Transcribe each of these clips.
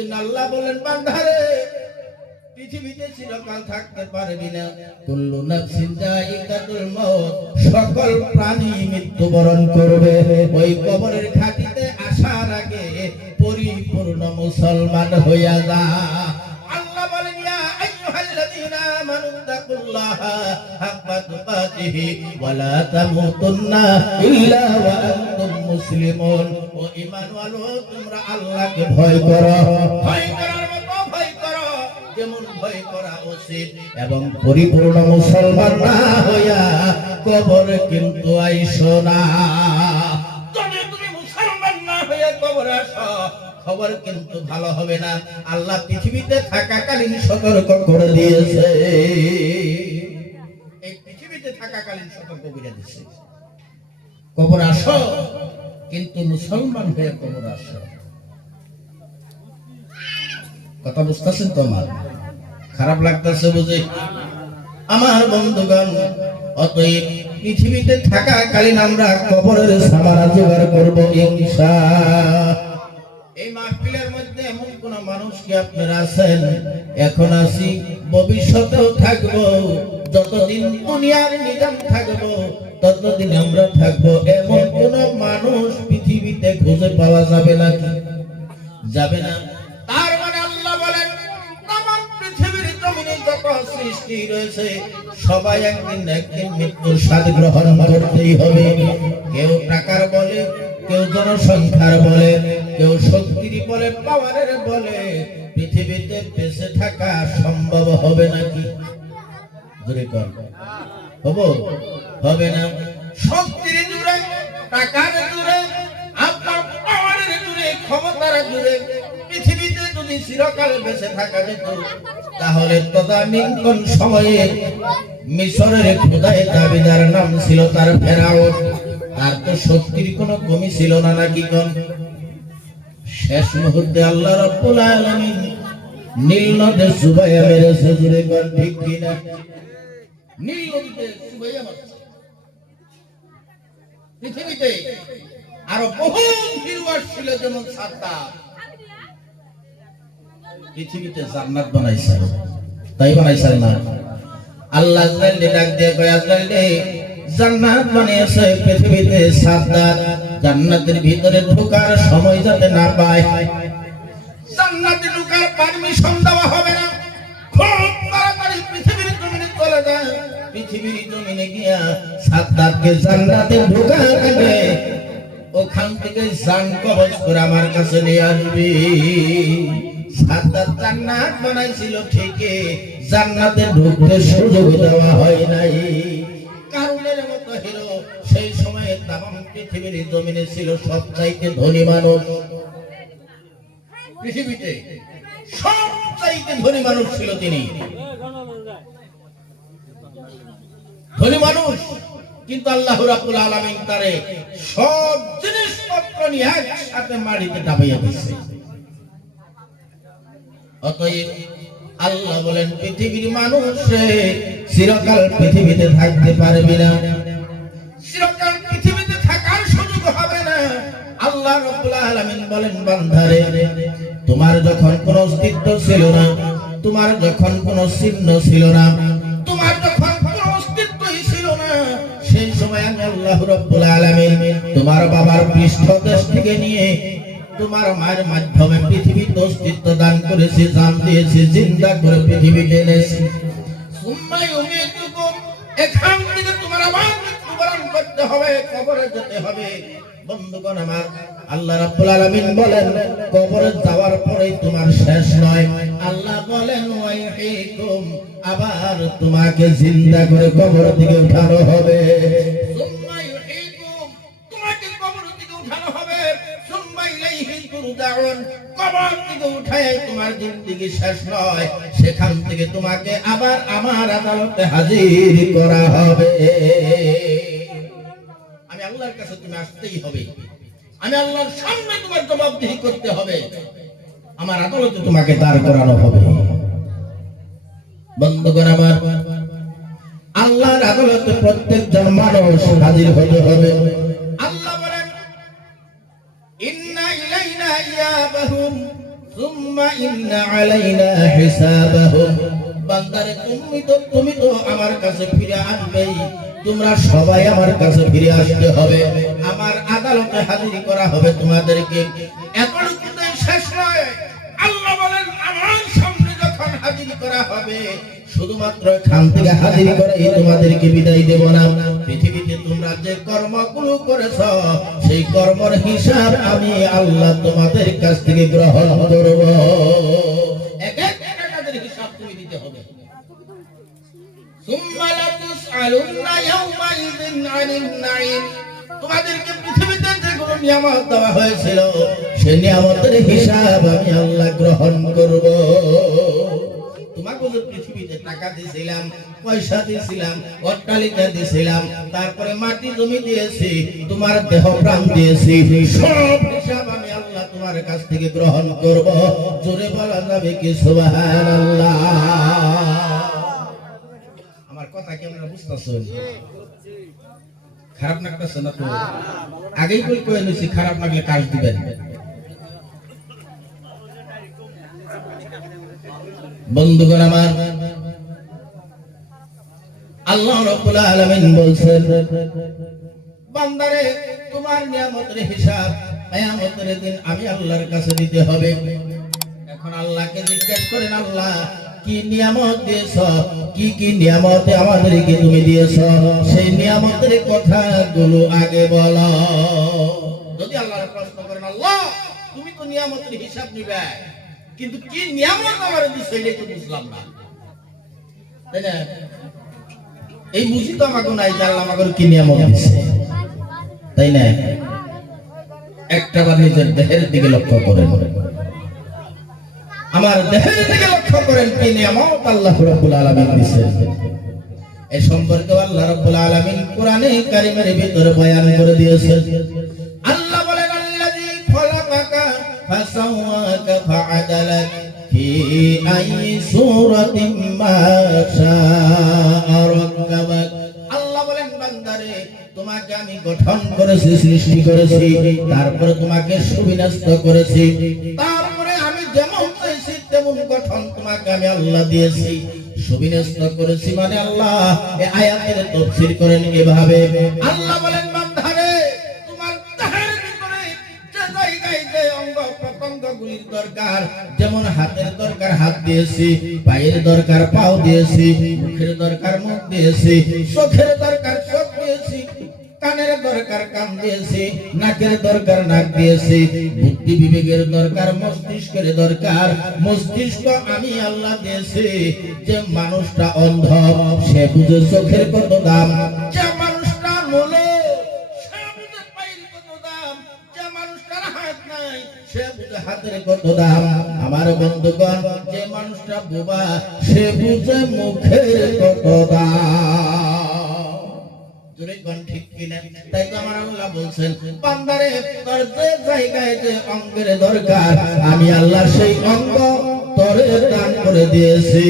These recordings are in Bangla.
জন্য আল্লাহ বলেন বান্ধারে পৃথিবীতে চিরকাল থাকতে পারবি না। সকল প্রাণী মৃত্যুবরণ করবে। ওই কবরের খাটিতে আসার আগে পরিপূর্ণ মুসলমান হইয়া যা। তামুতুন্না ইল্লা ওয়া আনতুম মুসলিমুন। ও ঈমানওয়ালো তোমরা আল্লাহকে ভয় করো। ভয় করার মতো ভয় করো, যেমন ভয় করা উচিত। এবং পরিপূর্ণ মুসলমান না হইয়া কবর কিন্তু আইসো না। যদি তুমি মুসলমান না হইয়া কবর আসো, খবর কিন্তু ভালো হবে না। আল্লাহ পৃথিবীতে থাকাকালীন সতর্ক করে দিয়েছে। থাকাকালীন সতর্ক করে দিয়েছে কবর আসো, কিন্তু মুসলমান হয়ে কবর আসো। কথা বুঝতেছেন তো আমার? খারাপ লাগতেছে বুঝি? আমার বন্ধুগণ, অতএব পৃথিবীতে থাকাকালীন আমরা কবরের সামানা জোগাড় করব এই মাহফিলের মধ্যে এমন কোন মানুষ কি আপনারা আছেন? এখন আছি, ভবিষ্যতেও থাকব। যতদিন দুনিয়ার নিজাম থাকব, ততদিন আমরা থাকব এমন কোন মানুষ পৃথিবীতে খুঁজে পাওয়া যাবে না যাবে না। মানে সৃষ্টি রয়েছে, সবাই একদিন একদিন মৃত্যুর গ্রহণ হবে। কেউ টাকার বলে, কেউ জনসংখ্যার বলে, কেউ বলে, পাওয়ারের বলে, পৃথিবীতে বেঁচে থাকা সম্ভব হবে নাকি জোরে কর হব না। শক্তির জুড়ে, টাকার জুড়ে, আপনার পাওয়ারের জুড়ে, ক্ষমতার জুড়ে, পৃথিবীতে যদি চিরকাল বেঁচে থাকা যেত তাহলে তদানীন্তন সময়ে মিশরের খোদায় দাবিদার নাম ছিল তার ফেরাউন। আর তো শক্তির কোনো কমি ছিল না নাকি কোন? শেষ মুহূর্তে আল্লাহ রাব্বুল আলামিন নীল নদে সুবাইয়া মেরেছে। জুড়ে ঠিক কিনা? নীল নদীতে সুবাইয়া মারছে পৃথিবীতে আরও বহু যেমন পৃথিবীতে জান্নাত বানাইছে তাই বানাইছে না। আল্লাহ ডাক দিয়ে জান্নাত বানিয়েছে পৃথিবীতে জান্নাতের ভিতরে ঢোকার সময় যাতে না পায়। জান্নাতে ঢোকার পারমিশন দেওয়া হবে না। খুব পৃথিবীর জমিনে গিয়া সাদ্দাতকে জান্নাতে ওখান থেকে জান কবজ করে আমার কাছে নিয়ে জান্নাত বানাইছিল ঠিকই, জান্নাতে ঢুকতে সুযোগ দেওয়া হয় নাই। কারণের মতো হিরো, সেই সময়ে তামাম পৃথিবীর জমিনে ছিল সবচাইতে ধনী মানুষ। পৃথিবীতে সবচাইতে ধনী মানুষ ছিল তিনি। ধনী মানুষ, কিন্তু আল্লাহ রাব্বুল আলামিন তারে সব জিনিসপত্র নিয়ে একসাথে মাটিতে ডাবাইয়া দিয়েছে। অতএব আল্লাহ বলেন, পৃথিবীর মানুষ চিরকাল পৃথিবীতে থাকতে পারবে না। চিরকাল পৃথিবীতে থাকার সুযোগ হবে না। আল্লাহ রাব্বুল আলামিন বলেন, বান্দারে, তোমার যখন কোনো অস্তিত্ব ছিল না, তোমার যখন কোনো চিহ্ন ছিল না, তোমার যখন আল্লাহ রাব্বুল আলামিন তোমার বাবার পৃষ্ঠদেশ থেকে নিয়ে তোমার মায়ের মাধ্যমে পৃথিবীতে অস্তিত্ব দান করেছি, জান দিয়েছি, জিন্দা করে পৃথিবীতে এনেছি এখান থেকে তোমার আবার মৃত্যুবরণ করতে হবে, কবরে যেতে হবে। বন্ধুগণ আমার, আল্লাহ রাব্বুল আলামিন বলেন, কবরে যাওয়ার পরেই তোমার শেষ নয়। আল্লাহ বলেন, ওয়াইহিকুম, আবার তোমাকে জিন্দা করে কবর থেকে উঠানো হবে। তুরজাউন কবর থেকে উঠায় তোমার জিন্দেগি শেষ নয়। সেখান থেকে তোমাকে আবার আমার আদালতে হাজির করা হবে। আমি আল্লাহর কাছে তুমি আসতেই হবে। আমি আল্লাহর সামনে তোমার জবাবদিহি করতে হবে। আমার আদালতে তোমাকে দাঁড় করানো হবে। বন্ধুগণ আমার, আল্লাহর আদালতে প্রত্যেকজন মানুষ হাজির হতে হবে। আল্লাহ বলেন ইলাইনা ইয়াবাহুম সুম্মা ইন্না আলাইনা হিসাবাহুম বান্দারে, তুমি তো তুমি তো আমার কাছে ফিরে আসবেই। তোমরা সবাই আমার কাছে ফিরে আসতে হবে। আমার আদালতে হাজির করা হবে তোমাদেরকে। এতটুকুতেই শেষ নয়। আল্লাহ বলেন, আমার সামনে যখন হাজির করা হবে, শুধুমাত্র খান থেকে হাজির করে তোমাদেরকে বিদায় দেব না। পৃথিবীতে তোমরা যে কর্মগুলো করেছ, সেই কর্মের হিসাব আমি আল্লাহ তোমাদের কাছ থেকে গ্রহণ করব। নিয়ামত হিসাব আমি আল্লাহ গ্রহণ করব। তোমাকে পৃথিবীতে টাকা দিয়েছিলাম পয়সা দিয়েছিলাম অট্টালিকা দিয়েছিলাম তারপরে মাটি জমি দিয়েছি, তোমার দেহ প্রাণ দিয়েছি। সব হিসাব আমি আল্লাহ তোমার কাছ থেকে গ্রহণ করব। জোরে বলা যাবে কি, সুবহানাল্লাহ? আমার কথা কি আপনারা খারাপ লাগতেছে না তো? আগেই কই কয়ে নিছি খারাপ লাগলে কাজ দিবেন। বন্ধুগণ আমার আল্লাহ রাব্বুল আলামিন বলছেন, বান্দারে, তোমার নিয়ামতের হিসাব কিয়ামতের দিন আমি আল্লাহর কাছে দিতে হবে। এখন আল্লাহকে জিজ্ঞেস করেন, আল্লাহ, কি নিয়ামত দিয়েছ? কি কি নিয়ামতে আমাদেরকে তুমি দিয়েছ? সেই নিয়ামতের কথাগুলো আগে বলো। যদি আল্লাহর প্রশ্ন করেন, আল্লাহ, তুমি তো নিয়ামতের হিসাব নিবে, কিন্তু কি নিয়ামত আমার দিছে, এটা তো বুঝলাম না। তাই না? এই বুঝি তো আমাকে নাই জানলাম আমাকে কি নিয়ম দিছে তাই না? একটা বার নিজের দেহের দিকে লক্ষ্য করেন। আমার দেহের দিকে লক্ষ্য করেন, কি নিয়ামত আল্লাহ রাব্বুল আলামিন দিয়েছেন। এই সম্পর্কে আল্লাহ রাব্বুল আলামিন কোরআনে কারিমের ভিতরে বয়ান করে দিয়েছেন। তারপরে তোমাকে সুবিন্যস্ত করেছি, তারপরে আমি যেমন চাইছি, তেমন গঠন তোমাকে আমি আল্লাহ দিয়েছি। সুবিন্যস্ত করেছি মানে আল্লাহ আয়াতের তফসির করেন এভাবে। আল্লাহ বলেন প্রত্যঙ্গগুলির দরকার। যেমন হাতের দরকার হাত দিয়েছি, পায়ের দরকার পাও দিয়েছি, মুখের দরকার মুখ দিয়েছি, চোখের দরকার চোখ দিয়েছি, কানের দরকার কান দিয়েছি, নাকের দরকার নাক দিয়েছি, বুদ্ধি বিবেকের দরকার, মস্তিষ্কের দরকার। মস্তিষ্ক আমি আল্লাহ দিয়েছি, যে মানুষটা অন্ধ, সে বুঝে চোখের কত দাম। কত দাম আমার বন্ধুগণ, যে মানুষটা বোবা, সে বুঝে মুখের কত দাম আমি আল্লাহ সেই অঙ্গ তোরে দান করে দিয়েছি।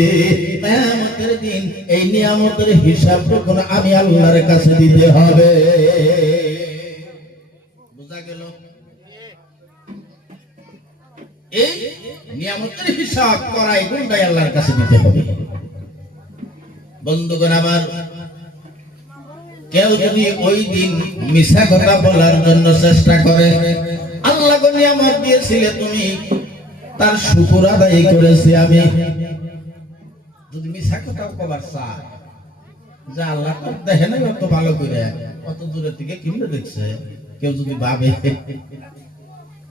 কিয়ামতের দিন এই নিয়ামতের হিসাব আমি আল্লাহর কাছে দিতে হবে। নিয়ামতের হিসাব করাই গুন্ডাই আল্লাহর কাছে দিতে হবে। বন্ধুগণ, আমার কেউ যদি ওই দিন মিশা কথা বলার জন্য চেষ্টা করে, আল্লাহ নিয়ামত দিয়েছিলে তুমি, তার শুকুর আদায় করেছি আমি। যদি মিশা কথা কবার চায়, যে আল্লাহ তো দেখে নাই, অত ভালো করে, অত দূরের থেকে কিনবে দেখছে, কেউ যদি ভাবে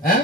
হ্যাঁ?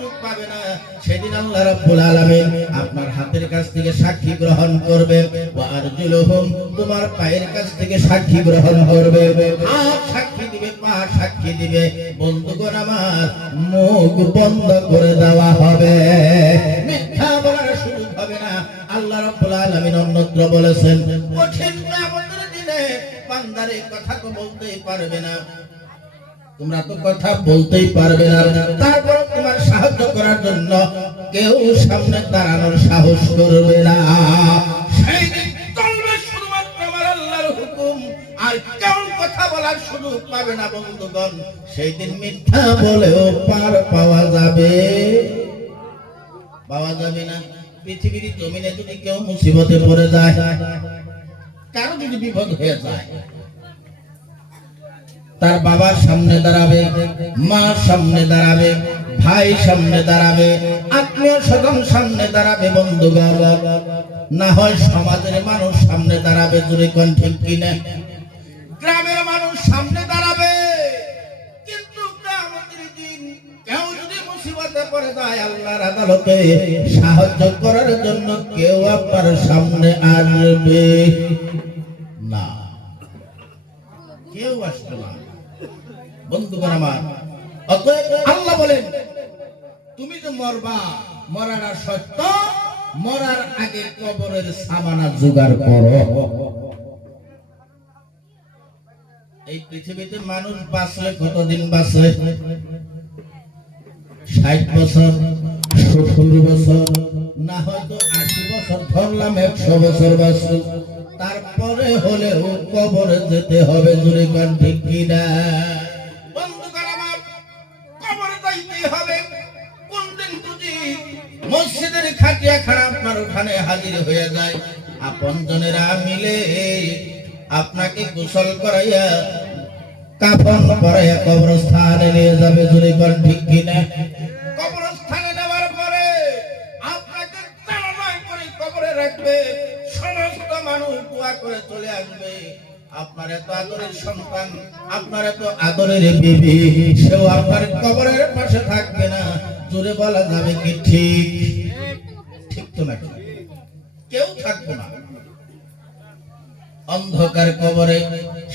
না, সেদিন আল্লাহ রাব্বুল আলামিন আপনার হাতের কাছ থেকে সাক্ষী গ্রহণ করবে। ওয়া আরজুলুহুম, তোমার পায়ের কাছ থেকে সাক্ষী গ্রহণ করবে। হাত সাক্ষী দিবে, পা সাক্ষী দিবে। আমার, মুখ বন্ধ করে দেওয়া হবে। মিথ্যা বলার সুযোগ হবে না। আল্লাহ রাব্বুল আলামিন অন্যত্র বলেছেন, কঠিন কিয়ামতের দিনে বান্দারে কথা বলতেই পারবে না। তোমরা তো কথা বলতেই পারবে না। তারপর তোমার সাহায্য করার জন্য কেউ সামনে দাঁড়ানোর সাহস করবে না। কথা বলার পাবে না সেই দিন মিথ্যা বলেও পাওয়া যাবে। পাওয়া যাবে না। পৃথিবীর জমিনে যদি কেউ যায়, কারও যদি বিপদ হয়ে যায় তার বাবার সামনে দাঁড়াবে মার সামনে দাঁড়াবে, ভাই সামনে দাঁড়াবে, আত্মীয় স্বজন সামনে দাঁড়াবে বন্ধুগণ না হয় সমাজের মানুষ সামনে দাঁড়াবে দূরে কোন ঠিক কিনা? গ্রামের মানুষ সামনে দাঁড়াবে। কিন্তু কেউ যদি মুসিবতে পড়ে যায় আল্লাহর আদালতে, সাহায্য করার জন্য কেউ আপনার সামনে আসবে না কেউ আসবে না বন্ধুগণ আমার। অতএব আল্লাহ বলেন, তুমি যে মরবা, মরার সত্য, মরার আগে কবরের সামানা জোগাড় করো। এই পৃথিবীতে মানুষ বাঁচলে কতদিন বাঁচে? ষাট বছর, সত্তর বছর, না হয়তো আশি বছর, ধরলাম একশো বছর বাঁচল। তারপরে হলেও কবরে যেতে হবে জুড়ে গান ঠিক কিনা? ওখানে হাজির হয়ে যায়। আপন জনেরা মিলে আপনাকে গোসল করাইয়া, কাফন পরাইয়া কবরস্থানে নিয়ে যাবে গান ঠিক কিনা কবরস্থানে নেওয়ার পরে আপনাকে কবরে রাখবে, সমস্ত মানুষ দোয়া করে চলে আসবে। আপনার এত আদরের সন্তান, আপনার এত আদরের বিবি, সেও আপনার কবরের পাশে থাকবে না। জোরে বলা যাবে কি ঠিক? ঠিক তো নাকি কেউ থাকবে না। অন্ধকার কবরে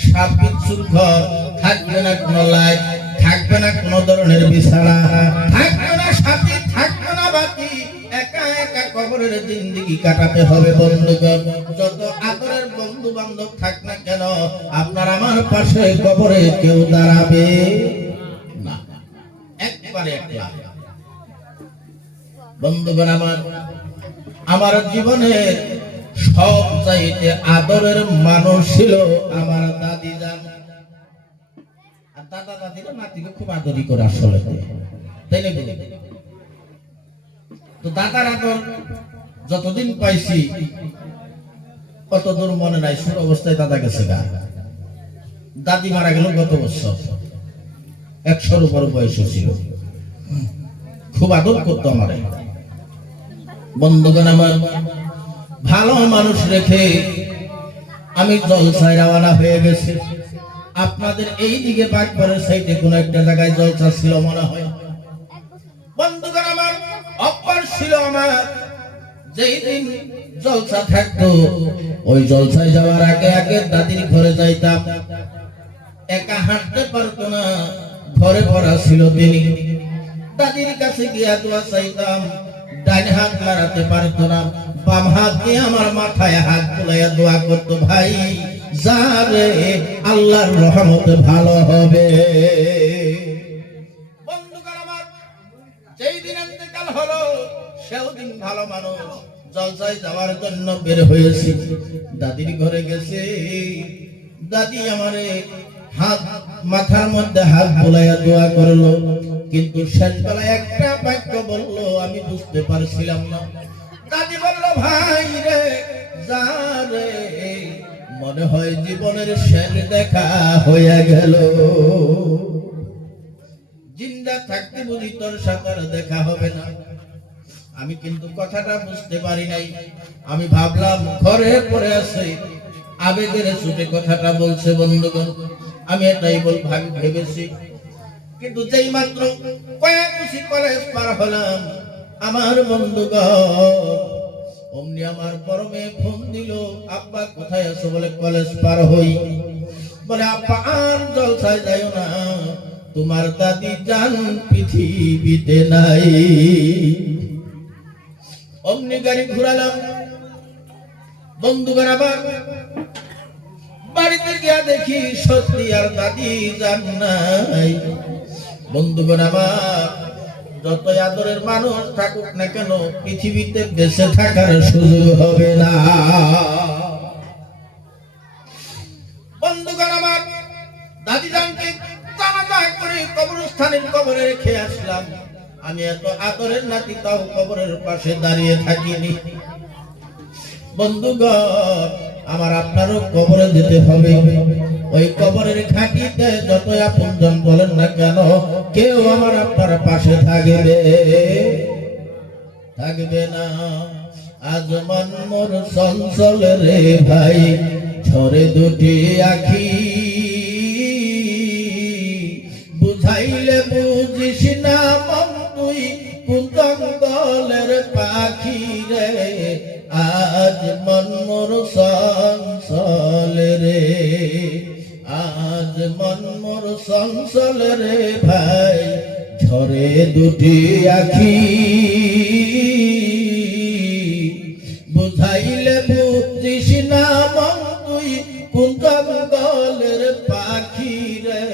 সাপ বিচ্ছুর ঘর, থাকবে না কোনো লাইট, থাকবে না কোনো ধরনের বিছানা, থাকবে না সাথী, থাকবে না বাতি একা একা কবরের জিন্দিগি কাটাতে হবে বন্ধুগণ। যত আদরের বন্ধু বান্ধব থাক না কেন, আপনার আমার পাশে কবরে কেউ দাঁড়াবে না। একবারে একলা। বন্ধুগণ আমার আমার জীবনের সব চাইতে আদরের মানুষ ছিল আমার দাদি আর দাদা দাদিরা নাতিকে খুব আদরই করে আসলে। তাই না? তো দাদার আদর যতদিন পাইছি কতদূর মনে নাই, সুর অবস্থায় দাদা গেছে গা। দাদি মারা গেল গত বছর। একশোর উপর বয়স ছিল। খুব আদর করতো আমার। বন্ধুগণ আমার, ভালো মানুষ রেখে আমি জলসায় রওনা হয়ে গেছি। আপনাদের এই দিকে বাগবারের সাইডে কোন একটা জায়গায় জলসা ছিল মনে হয়। বন্ধুগণ আমার অপার ছিল আমার, যেই দিন জলসা থাকতো, ওই জলসায় যাওয়ার আগে আগে দাদির ঘরে যাইতাম। একা হাঁটতে পারতো না, ঘরে পড়া ছিল তিনি দাদির কাছে গিয়া দোয়া চাইতাম ডান হাত পারতো না। বাম হাত দিয়ে আমার মাথায় হাত দোয়া করতো, ভাই আল্লাহর রহমতে ভালো হবে। যাওয়ার জন্য বের দাদির ঘরে গেছে। দাদি আমারে হাত, মাথার মধ্যে হাত বোলাইয়া দোয়া করল। কিন্তু শেষ বেলায় একটা বাক্য বলল আমি বুঝতে পারছিলাম না। দাদি বলল, ভাই রে, যা রে। মনে হয় জীবনের শেষ দেখা হয়ে গেল। জিন্দা থাকতে বুঝি তোর সাথে দেখা হবে না। আমি কিন্তু কথাটা বুঝতে পারি নাই। আমি ভাবলাম, ঘরে পড়ে আছে। আবেগের ছুটে কথাটা বলছে বন্ধুগণ। আমি এটাই বল ভাবি ভেবেছি। কিন্তু যেই মাত্র কয়েক কুচি কলেজ পার হলাম আমার বন্ধুগণ, অমনি আমার মেয়ে ফোন দিল, আব্বা, কোথায় আছো? বলে, কলেজ পার হই। বলে, আব্বা, আর জলসায় যাইও না। তোমার দাদি জান পৃথিবীতে নাই। অমনি গাড়ি ঘুরালাম। বন্ধুগণ আবার বাড়িতে গিয়া দেখি, সত্যি আর দাদি জান নাই। বন্ধুগণ আমার যত আদরের মানুষ থাকুক না কেন, পৃথিবীতে বেঁচে থাকার সুযোগ হবে না। আমার কবরস্থানের কবরে রেখে আসলাম। আমি এত আদরের নাতি, তাও কবরের পাশে দাঁড়িয়ে থাকিনি। বন্ধুগণ, আমার আপনারও কবরে যেতে হবে। ওই কবরের ঘাটিতে যত আপনজন বলেন না কেন, কেউ আমার আপনার পাশে থাকবে। থাকবে না। আজ মন মোর চঞ্চল রে ভাই, ঝরে দুটি আখি। বুঝাইলে বুঝিস না মন তুই, কোন জঙ্গলের পাখি রে। আজ মন মোর সংসল মোর সংসল রে ভাই, ঝরে দুটি আখি। বুঝাইলে বুঝিস না মন তুই, কোন জঙ্গলের পাখি রে?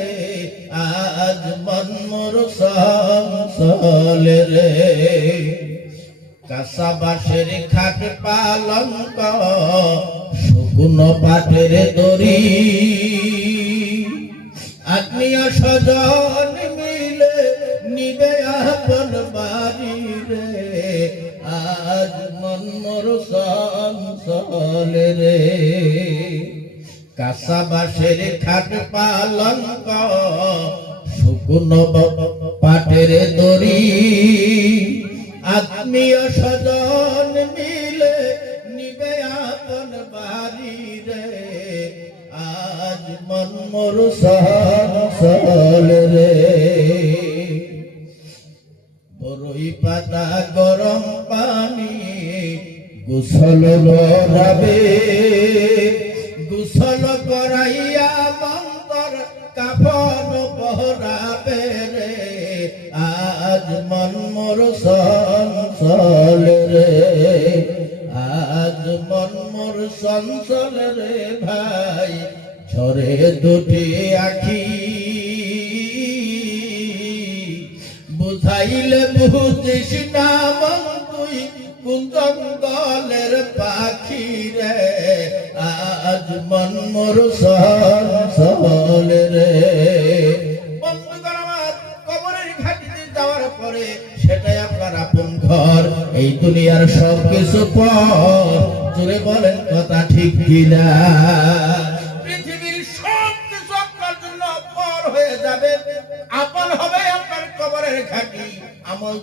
আজ মন মোর সংসল রে। কাঁচা বাঁশের খাট পালঙ্ক, শুকনো পাটের দড়ি। আত্মীয় স্বজন মিলে নিবে আপন বাড়ি রে। আজ মন মোর সংসল রে। কাঁচা বাঁশের খাট পালঙ্ক শুকনো পাটের দড়ি। আত্মীয় স্বজন মিলে নিবে আপন বাড়ি রে। আজ মন মোর সহসল রে। বরই পাতা গরম পানি গোসল গরাবে গোসল করাইয়া মন্তর কাপন পহরাবে রে। আজ মন মোর সংসল রে। আজ মন মোর সংসল রে ভাই। ঝরে দুটি আখি বুঝিস না তুই কোন জঙ্গলের পাখি রে আজ মন মোর রে। কবরের ঘাটিতে যাওয়ার পরে সেটাই আপনার আপন ঘর। এই দুনিয়ার সব কিছু পর জুড়ে বলেন কথা ঠিক কিনা?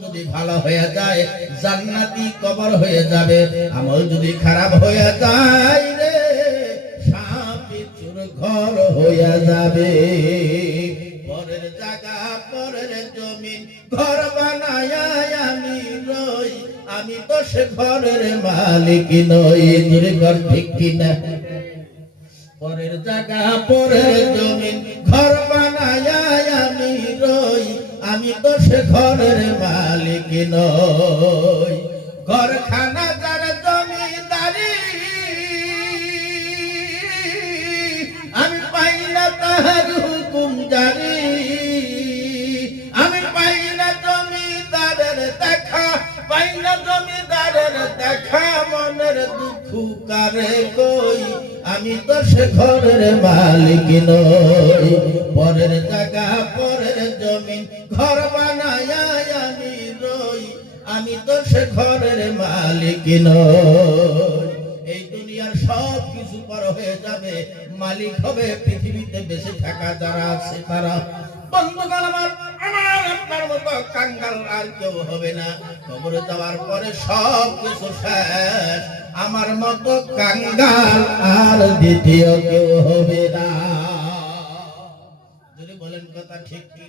যদি ভালো হয়ে যায়, জান্নাতি কবর হয়ে যাবে। আমল যদি খারাপ হয়ে যায় রে সাপিচুর ঘর হয়ে যাবে। পরের জায়গা, পরের জমিন ঘর বানায় আমি রই আমি তো সে ঘরের মালিক নই জুড়ে ঘর ঠিক কিনা। পরের জায়গা, পরের জমিন ঘর বানায় আমি তো সে ঘরের মালিক নই। ঘরখানা যার জমিদারি, আমি পাই না তাহার হুকুম জারি আমি পাই না জমিদারের দেখা, পাই না জমিদারের দেখা, মনের দুঃখ কারে কই? আমি তো সে ঘরের মালিক নই। পরের জায়গা ঘর বানায় আমি রই, আমি তো সে ঘরের মালিক এই দুনিয়ার সব কিছু পর হয়ে যাবে, মালিক হবে পৃথিবীতে বেঁচে থাকা যারা আছে তারা। বন্ধুগণ কাঙ্গাল আর কেউ হবে না। কবরে যাওয়ার পরে সব কিছু শেষ। আমার মতো কাঙ্গাল আর দ্বিতীয় কেউ হবে না। যদি বলেন কথা ঠিক কি?